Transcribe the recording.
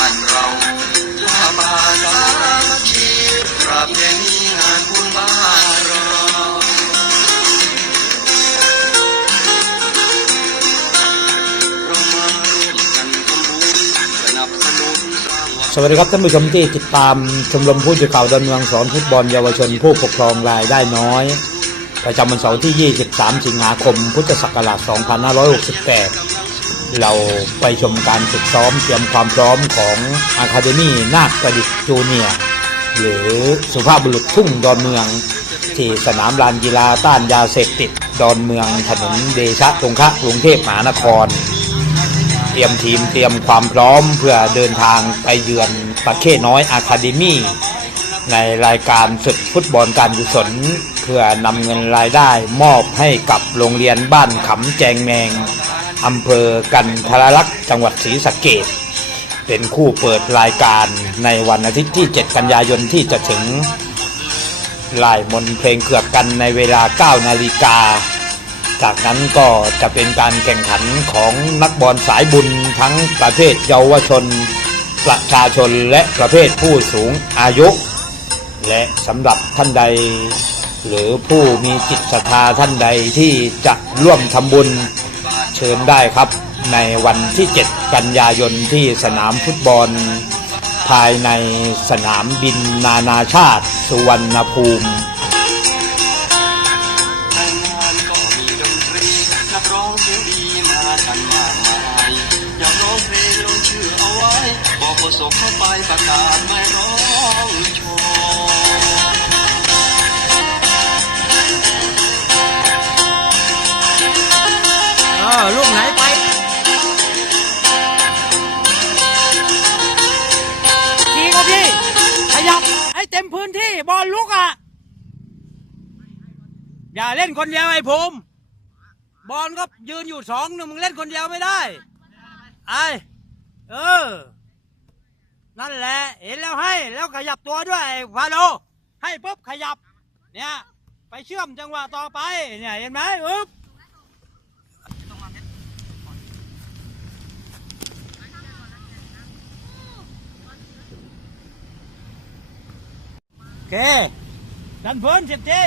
านเราผ้าป่าสามัคคีประเพณีงานบุญบ้านเราสวัสดีครับท่านผู้ชมที่ติดตามชมรมผู้สื่อข่าวดอนเมืองสอนฟุตบอลเยาวชนผู้ปกครองรายได้น้อย ประจำวันเสาร์ที่ 23 สิงหาคม พุทธศักราช 2568 เราไปชมการฝึกซ้อมเตรียมความพร้อมของอาคาเดมี่นาคประดิษฐ์จูเนียหรือสุภาพบุรุษทุ่งดอนเมือง ที่สนามลานกีฬาต้านยาเสพติดดอนเมืองถนนเดชะตรงคะกรุงเทพมหานคร เตรียมทีมเตรียมความพร้อมเพื่อเดินทางไปเยือนประเทศน้อยอาคาเดมี่ในรายการศึกฟุตบอลการกุศล เพื่อนำเงินรายได้มอบให้กับโรงเรียนบ้านขำแจงแมง อำเภอกันทรลักษณ์จังหวัดศรีสะเกดเป็นคู่เปิดรายการในวันอาทิตย์ที่ 7 กันยายนที่จะถึงลายมนเพลงเกือบกันในเวลา 9 นาฬิกา จากนั้นก็จะเป็นการแข่งขันของนักบอลสายบุญทั้งประเภทเยาวชน ประชาชนและประเภทผู้สูงอายุ และสำหรับท่านใด หรือผู้มีจิตศรัทธาท่านใดที่จะร่วมทำบุญ ชิญได้ครับ ในวันที่ 7 กันยายนที่สนามฟุตบอล ภายในสนามบินนานาชาติ สุวรรณภูมิประสบเข้าไปประกา ออลูกไหนไปดีครับพี่ ขยับให้เต็มพื้นที่บอลลุกอะ อย่าเล่นคนเดียวไอ้ภูมิบอลก็ยืนอยู่สองหนึ่งมึงเล่นคนเดียวไม่ได้ไอเออ นั่นแหละ เห็นแล้วให้แล้วขยับตัวด้วยไอ้ฟาโลให้ปุ๊บขยับ เนี่ย ไปเชื่อมจังหวะต่อไป เนี่ย เห็นไหมอึ๊บ โอเคดันเพิ่นสิบที